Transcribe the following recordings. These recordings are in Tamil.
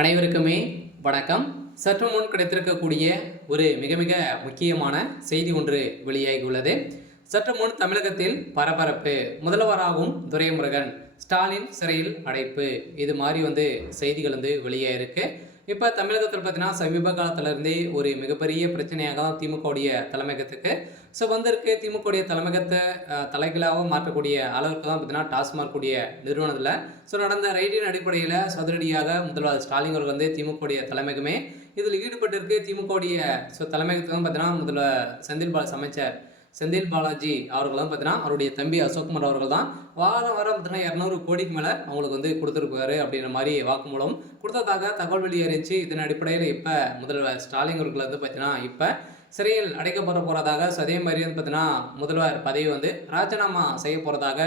அனைவருக்குமே வணக்கம். சற்று முன் கிடைத்திருக்கக்கூடிய ஒரு மிக மிக முக்கியமான செய்தி ஒன்று வெளியாகியுள்ளது. சற்று முன் தமிழகத்தில் பரபரப்பு. முதல்வராகும் துரைமுருகன் ஸ்டாலின் சிறையில் அடைப்பு. இது மாதிரி செய்திகள் வெளியாயிருக்கு. இப்போ தமிழகத்தில் பார்த்தீங்கன்னா சமீப காலத்திலிருந்தே ஒரு மிகப்பெரிய பிரச்சனையாக தான் திமுகவுடைய தலைமையகத்துக்கு வந்திருக்கு. திமுகவுடைய தலைமையகத்தை தலைகளாக மாற்றக்கூடிய அளவுக்கு தான் பார்த்தீங்கன்னா டாஸ்மாக் உடைய நிறுவனத்தில் நடந்த ரைடின் அடிப்படையில் சதுரடியாக முதல்வர் ஸ்டாலின் அவர்கள் திமுகவுடைய தலைமையகமே இதில் ஈடுபட்டிருக்கு. திமுகவுடைய தலைமையகத்துக்கு பார்த்தீங்கன்னா முதல்வர் செந்தில் பாலாஜி அவர்கள் தான் பார்த்தீங்கன்னா அவருடைய தம்பி அசோக்குமார் அவர்கள் தான் வாரம் பார்த்தீங்கன்னா 200 கோடிக்கு மேலே அவங்களுக்கு கொடுத்துருப்பாரு அப்படின்ற மாதிரி வாக்குமூலம் கொடுத்ததாக தகவல் வெளியேறிச்சு. இதன் அடிப்படையில் இப்போ முதல்வர் ஸ்டாலின் அவர்கள் பார்த்தீங்கன்னா இப்போ சிறையில் அடைக்கப்பட போகிறதாக அதே மாதிரி பார்த்தீங்கன்னா முதல்வர் பதவி ராஜினாமா செய்ய போகிறதாக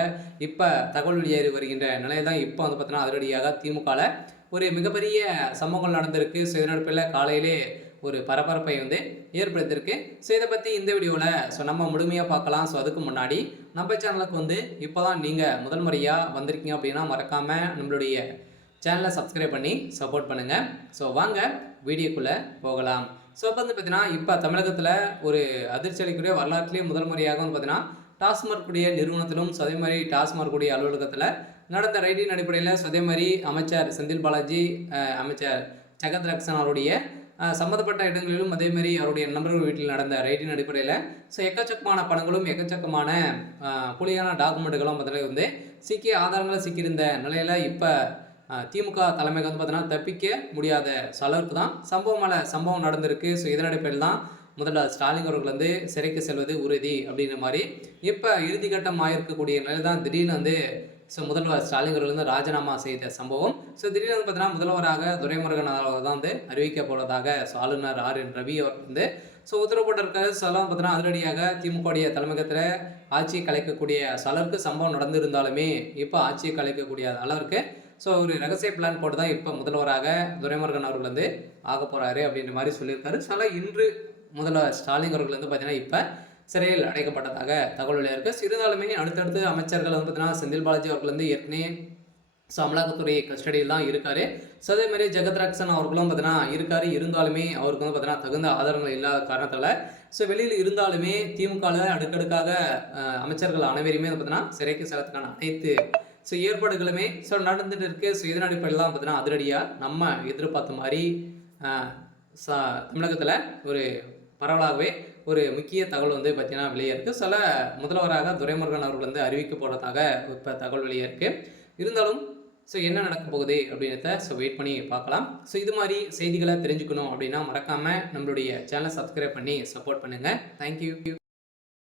இப்போ தகவல் வெளியேறி வருகின்ற நிலையில் தான் இப்போ பார்த்தீங்கன்னா அதிரடியாக திமுகவில் ஒரு மிகப்பெரிய சம்பவங்கள் நடந்திருக்கு. இதனடிப்படையில் காலையிலே ஒரு பரபரப்பை ஏற்படுத்தியிருக்கு. இதை பற்றி இந்த வீடியோவில் நம்ம முழுமையாக பார்க்கலாம். அதுக்கு முன்னாடி நம்ம சேனலுக்கு இப்போ தான் நீங்கள் முதல் முறையாக வந்திருக்கீங்க அப்படின்னா மறக்காமல் நம்மளுடைய சேனலை சப்ஸ்கிரைப் பண்ணி சப்போர்ட் பண்ணுங்கள். வாங்க வீடியோக்குள்ளே போகலாம். இப்போ பார்த்தீங்கன்னா இப்போ தமிழகத்தில் ஒரு அதிர்ச்சி அளிக்கக்கூடிய வரலாற்றிலேயே முதல் முறையாக பார்த்தீங்கன்னா டாஸ்மாக் உடைய நிறுவனத்திலும் அதே மாதிரி டாஸ்மாக் உடைய அலுவலகத்தில் நடந்த ரைடின் அடிப்படையில் அதே மாதிரி அமைச்சர் செந்தில் பாலாஜி, அமைச்சர் ஜெகத் ரக்ஷன் அவருடைய சம்மந்தப்பட்ட இடங்களிலும் அதேமாரி அவருடைய நண்பர்கள் வீட்டில் நடந்த ரைடின் அடிப்படையில் எக்கச்சக்கமான பணங்களும் எக்கச்சக்கமான புலியான டாக்குமெண்ட்டுகளும் அதில் சிக்கிய ஆதாரங்களை சிக்கியிருந்த நிலையில் இப்போ திமுக தலைமைக்கு பார்த்தீங்கன்னா தப்பிக்க முடியாத அளவுக்கு தான் சம்பவம் நடந்திருக்கு. இதன் அடிப்படையில் தான் முதல்வர் ஸ்டாலின் அவர்கள் சிறைக்கு செல்வது உறுதி அப்படின்ற மாதிரி இப்போ இறுதிக்கட்டம் ஆயிருக்கக்கூடிய நிலையில் தான் திடீர்னு முதல்வர் ஸ்டாலின் அவர்கள் ராஜினாமா செய்த சம்பவம். திடீர்னு பார்த்தீங்கன்னா முதல்வராக துரைமுருகன் அவர்கள் தான் அறிவிக்கப்படுவதாக ஆளுநர் RN ரவி அவர் உத்தரவு போட்டிருக்காரு. பார்த்தீங்கன்னா அதிரடியாக திமுகவுடைய தலைமையகத்தில் ஆட்சியை கலைக்கக்கூடிய அளவுக்கு சம்பவம் நடந்திருந்தாலுமே இப்போ ஆட்சியை கலைக்கக்கூடிய அளவிற்கு ஒரு ரகசிய பிளான் போட்டு தான் இப்போ முதல்வராக துரைமுருகன் அவர்கள் ஆக போகிறாரு அப்படின்ற மாதிரி சொல்லியிருக்காரு. இன்று முதல்வர் ஸ்டாலின் அவர்கள் பார்த்தீங்கன்னா இப்போ சிறையில் அடைக்கப்பட்டதாக தகவல் வெளியாக இருந்தாலுமே அடுத்தடுத்து அமைச்சர்கள் பார்த்தீங்கன்னா செந்தில் பாலாஜி அவர்கள் ஏற்கனவே அமலாக்கத்துறை கஸ்டடியில் தான் இருக்காரு. அதே மாதிரி ஜெகத் ரக்ஷன் அவர்களும் பார்த்தீங்கன்னா இருந்தாலுமே அவருக்கு பார்த்தீங்கன்னா தகுந்த ஆதாரங்கள் இல்லாத காரணத்தால் வெளியில் இருந்தாலுமே திமுகவில் அடுக்கடுக்காக அமைச்சர்கள் அனைவருமே பார்த்தீங்கன்னா சிறைக்கு செல்லத்துக்கான அனைத்து ஏற்பாடுகளுமே நடந்துட்டு இருக்கு. இதன் அடிப்படையில் தான் பார்த்தீங்கன்னா அதிரடியாக நம்ம எதிர்பார்த்த மாதிரி தமிழகத்தில் ஒரு பரவலாகவே ஒரு முக்கிய தகவல் பார்த்தீங்கன்னா வெளியே இருக்குது. முதல்வராக துரைமுருகன் அவர்கள் அறிவிக்க போகிறதாக இப்போ தகவல் வெளியே இருக்குது. இருந்தாலும் என்ன நடக்க போகுது அப்படின்றத வெயிட் பண்ணி பார்க்கலாம். இது மாதிரி செய்திகளை தெரிஞ்சுக்கணும் அப்படின்னா மறக்காமல் நம்மளுடைய சேனலை சப்ஸ்கிரைப் பண்ணி சப்போர்ட் பண்ணுங்கள். தேங்க்யூ.